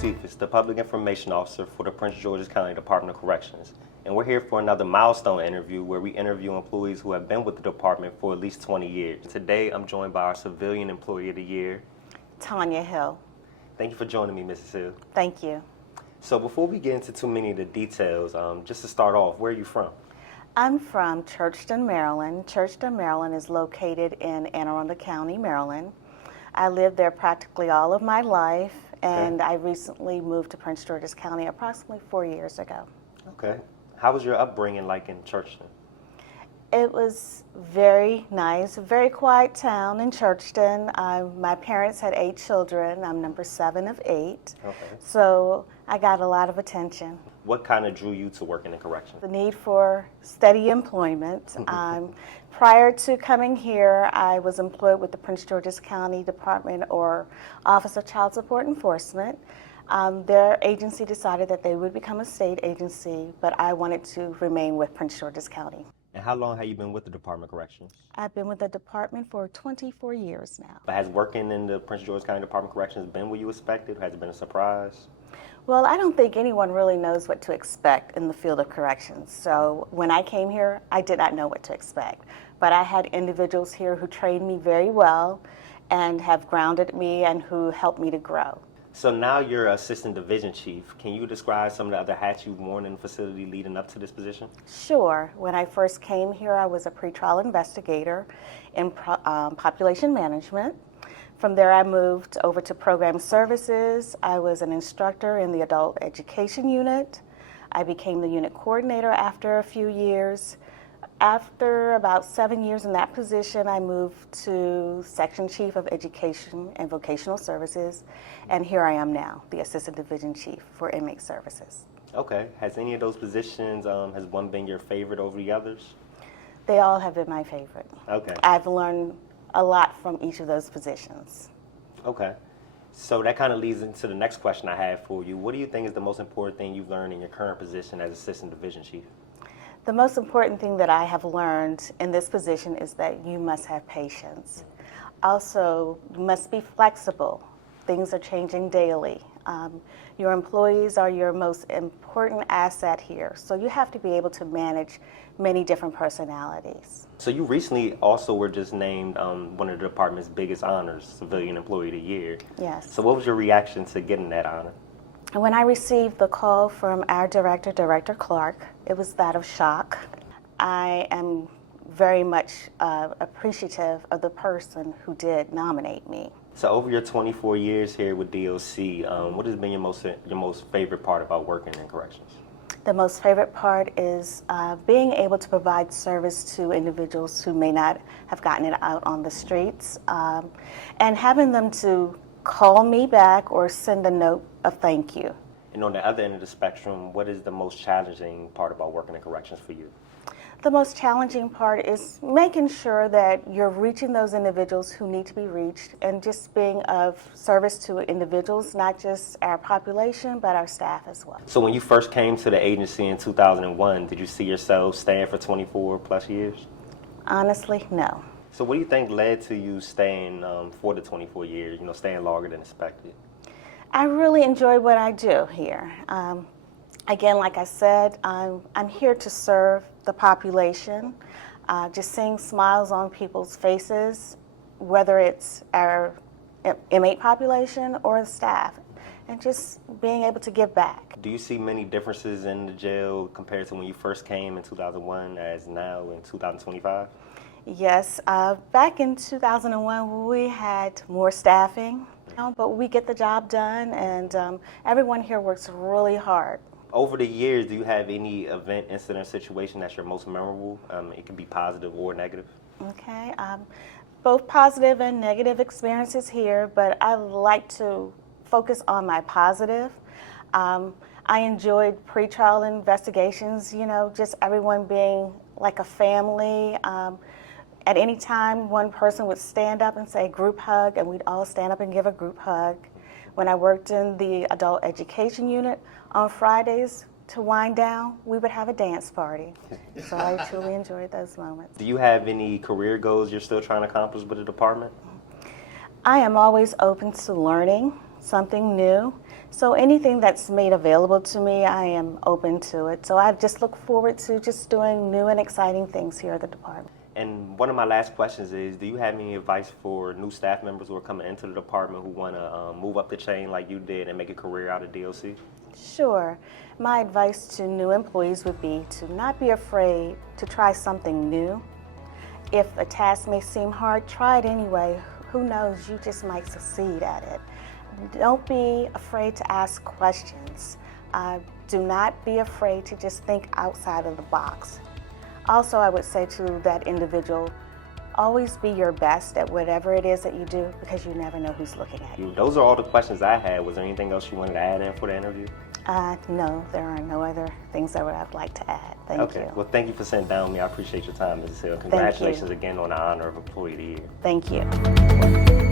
Cephas, the Public Information Officer for the Prince George's County Department of Corrections. And we're here for another Milestone Interview where we interview employees who have been with the department for at least 20 years. Today, I'm joined by our Civilian Employee of the Year, Tonya Hill. Thank you for joining me, Mrs. Hill. Thank you. So before we get into too many of the details, just to start off, where are you from? I'm from Churchton, Maryland. Churchton, Maryland is located in Anne Arundel County, Maryland. I lived there practically all of my life, and I recently moved to Prince George's County approximately 4 years ago. Okay. How was your upbringing like in Churchton? It was very nice, a very quiet town in Churchton. My parents had 8 children. I'm number 7 of 8. Okay. So I got a lot of attention. What kind of drew you to working in corrections? The need for steady employment. Prior to coming here, I was employed with the Prince George's County Department or Office of Child Support Enforcement. Their agency decided that they would become a state agency, but I wanted to remain with Prince George's County. And how long have you been with the Department of Corrections? I've been with the department for 24 years now. But has working in the Prince George's County Department of Corrections been what you expected? Has it been a surprise? Well, I don't think anyone really knows what to expect in the field of corrections. So when I came here, I did not know what to expect. But I had individuals here who trained me very well and have grounded me and who helped me to grow. So now you're Assistant Division Chief. Can you describe some of the other hats you've worn in the facility leading up to this position? Sure. When I first came here, I was a pretrial investigator in population management. From there, I moved over to program services. I was an instructor in the adult education unit. I became the unit coordinator after a few years. After about 7 years in that position, I moved to Section Chief of Education and Vocational Services, and here I am now, the Assistant Division Chief for Inmate Services. Okay. Has any of those positions, has one been your favorite over the others? They all have been my favorite. Okay. I've learned a lot from each of those positions. Okay. So that kind of leads into the next question I have for you. What do you think is the most important thing you've learned in your current position as Assistant Division Chief? The most important thing that I have learned in this position is that you must have patience. Also, you must be flexible. Things are changing daily. Your employees are your most important asset here, so you have to be able to manage many different personalities. So you recently also were just named one of the department's biggest honors, Civilian Employee of the Year. Yes. So what was your reaction to getting that honor? When I received the call from our director, Director Clark, it was that of shock. I am very much appreciative of the person who did nominate me. So over your 24 years here with DOC, what has been your most favorite part about working in corrections? The most favorite part is being able to provide service to individuals who may not have gotten it out on the streets, and having them to call me back or send a note of thank you. And on the other end of the spectrum, what is the most challenging part about working in corrections for you? The most challenging part is making sure that you're reaching those individuals who need to be reached and just being of service to individuals, not just our population, but our staff as well. So when you first came to the agency in 2001, did you see yourself staying for 24 plus years? Honestly, no. So what do you think led to you staying for the 24 years, staying longer than expected? I really enjoy what I do here. Again, like I said, I'm here to serve the population, just seeing smiles on people's faces, whether it's our inmate population or the staff, and just being able to give back. Do you see many differences in the jail compared to when you first came in 2001 as now in 2025? Yes, back in 2001 we had more staffing, but we get the job done, and everyone here works really hard. Over the years, do you have any event, incident, situation that's your most memorable? It can be positive or negative. Okay, both positive and negative experiences here, but I like to focus on my positive. I enjoyed pretrial investigations, just everyone being like a family. At any time, one person would stand up and say group hug, and we'd all stand up and give a group hug. When I worked in the adult education unit, on Fridays to wind down, we would have a dance party. So I truly enjoyed those moments. Do you have any career goals you're still trying to accomplish with the department? I am always open to learning, something new. So anything that's made available to me, I am open to it. So I just look forward to just doing new and exciting things here at the department. And one of my last questions is, do you have any advice for new staff members who are coming into the department who want to move up the chain like you did and make a career out of DLC? Sure. My advice to new employees would be to not be afraid to try something new. If a task may seem hard, try it anyway. Who knows, you just might succeed at it. Don't be afraid to ask questions. Do not be afraid to just think outside of the box. Also, I would say to that individual, always be your best at whatever it is that you do, because you never know who's looking at you. Those are all the questions I had. Was there anything else you wanted to add in for the interview? No, there are no other things that I'd like to add. Thank you. Well, thank you for sitting down with me. I appreciate your time, Mrs. Hill. Congratulations again on the honor of Employee of the Year. Thank you.